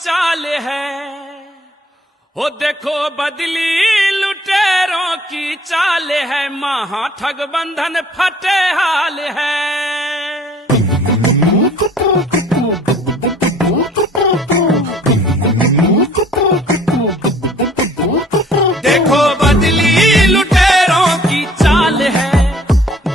चाल है। हो देखो बदली लुटेरों की चाल है, महा ठग बंधन फटे हाल है। देखो बदली लुटेरों की चाल है,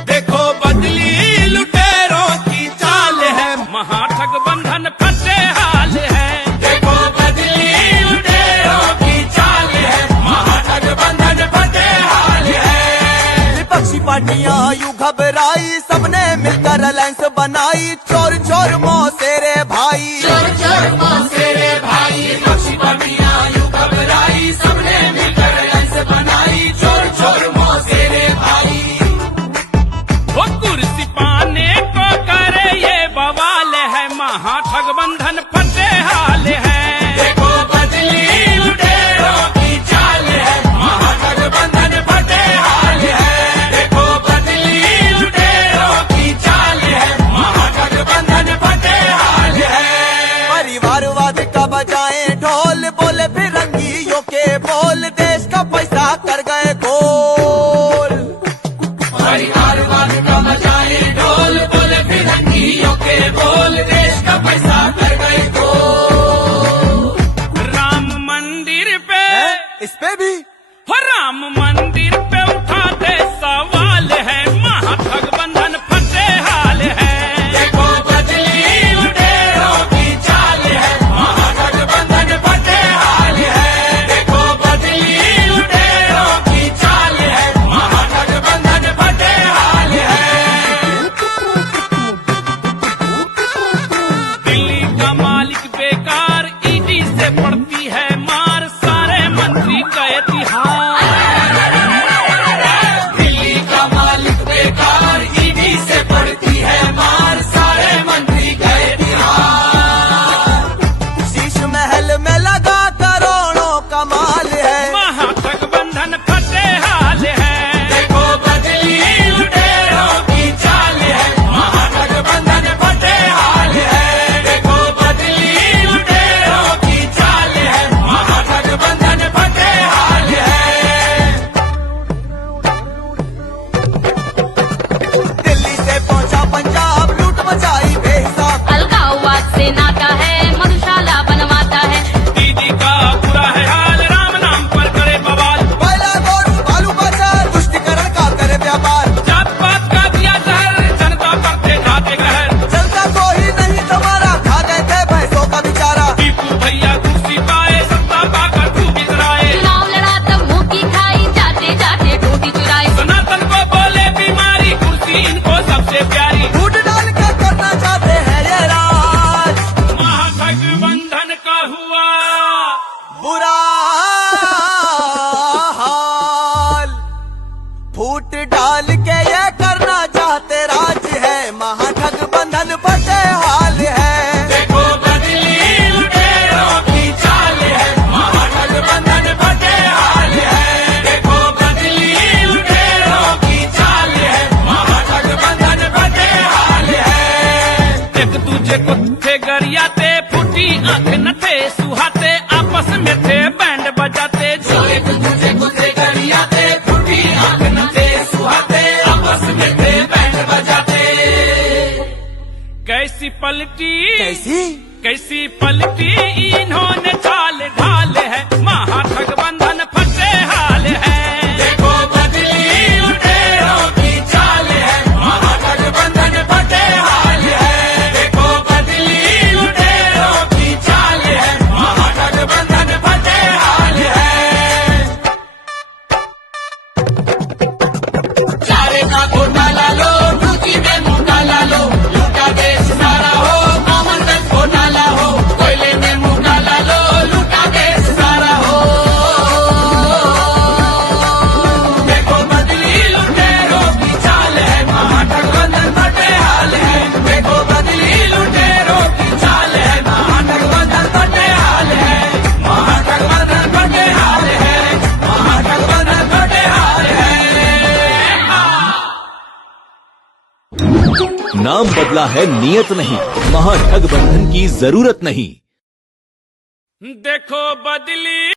देखो बदली लुटेरों की चाल है, महा ठग बंधन फटे हाल है। देखो बदली लुटेरों की चाल है, महा ठग बंधन फटे हाल है। विपक्षी पार्टियां यूं घबराई, सबने मिलकर अलायंस बनाई, चोर चोर मौसेरे भाई, चोर चोर मौसेरे भाई। विपक्षी पार्टियां यूं घबराई, सबने मिलकर अलायंस बनाई, चोर चोर मौसेरे भाई। वो कुर्सी पाने को करे ये बवाल है, महा ठग बंधन फटे हाल है। देखो बदली लुटेरों की चाल है, महा ठग बंधन फटे हाल है। देखो बदली लुटेरों की चाल है, महा ठग बंधन फटे हाल है। परिवारवाद का बजाए ढोल, बोले फिरंगियों के बोल, देश का पैसा कर गए गोल। परिवारवाद का बजाए ढोल, बोले फिरंगियों के बोल, देश का पैसा कर गए गोल। राम मंदिर पे इस पे भी हो, राम मंदिर पे उठाते सवाल है, महा ठग बंधन फटे हाल है। देखो बदली लुटेरों की चाल है, महा ठग बंधन फटे हाल है। देखो बदली लुटेरों की चाल है, महा ठग बंधन फटे हाल है। दिल्ली का मालिक बेकार, ईडी से पड़ती है मार, सारे मंत्री गए तिहार। दिल्ली का मालिक बेकार, ईडी से पड़ती है मार, सारे मंत्री गए तिहार। शीश महल में लगा करोड़ों का माल है, महा ठग बंधन फटे हाल है। देखो बदली लुटेरों की चाल है, महा ठग बंधन फटे हाल है। देखो बदली लुटेरों की चाल है, महा ठग बंधन फटे हाल है। दिल्ली से पहुंचा पंजाब, लूट मचाई बेहिसाब, अलगाववाद से नाता है, मधुशाला बनवाता है। दीदी का बुरा है हाल, राम नाम पर करे बवाल, पहला दौर बालू बाजार, तुष्टिकरण का करे व्यापार, जात पात का दिया जहर, जनता पर थे जाते कहर। जनता को ही नहीं तुम्हारा, खा गए थे भैंसों का बेचारा। टीपू भैया कुर्सी पाए, सत्ता पाकर खूब इतराए, चुनाव लड़ा तब मुंह की खाई, जाते जाते टूटी चुराई। सनातन को बोले बीमारी, कुर्सी इनको सबसे प्यारी। फूट डाल के करना चाहते हैं ये राज, महाठग बंधन का हुआ बुरा हाल। फूट डाल के ये करना चाहते राज है, महाठग बंधन फटे हाल है। देखो बदली लुटेरों की चाल है, महाठग बंधन फटे हाल है। देखो बदली लुटेरों की चाल है, महाठग बंधन फटे हाल है। एक दूजे को थे गरियाते, फूटी आंख न थे सुहाते, आपस में थे बैंड बजाते। जो एक दूजे को थे गरियाते, फूटी आंख न थे सुहाते, आपस में थे बैंड बजाते। कैसी पलटी कैसी पलटी इन्होंने चाल ढाल है, महा ठग बंधन फटे हाल है। देखो बदली लुटेरों की चाल है, महा ठग बंधन फटे हाल है। देखो बदली लुटेरों की चाल है, महा ठग बंधन फटे हाल है। चारे का घोटाला लो, टूकी में मुंह डाला लो, लूटा देश सारा हो, कॉमनवेल्थ घोटाला हो, कोयले में मुंह डाला लो, लूटा देश सारा हो। देखो बदली लुटेरों की चाल है, महा ठग बंधन फटे हाल है। देखो बदली लुटेरों की चाल है, महा ठग बंधन फटे हाल है। महा ठग बंधन फटे हाल है, महा ठग बंधन फटे हाल है। नाम बदला है नियत नहीं, महाठग बंधन की जरूरत नहीं। देखो बदली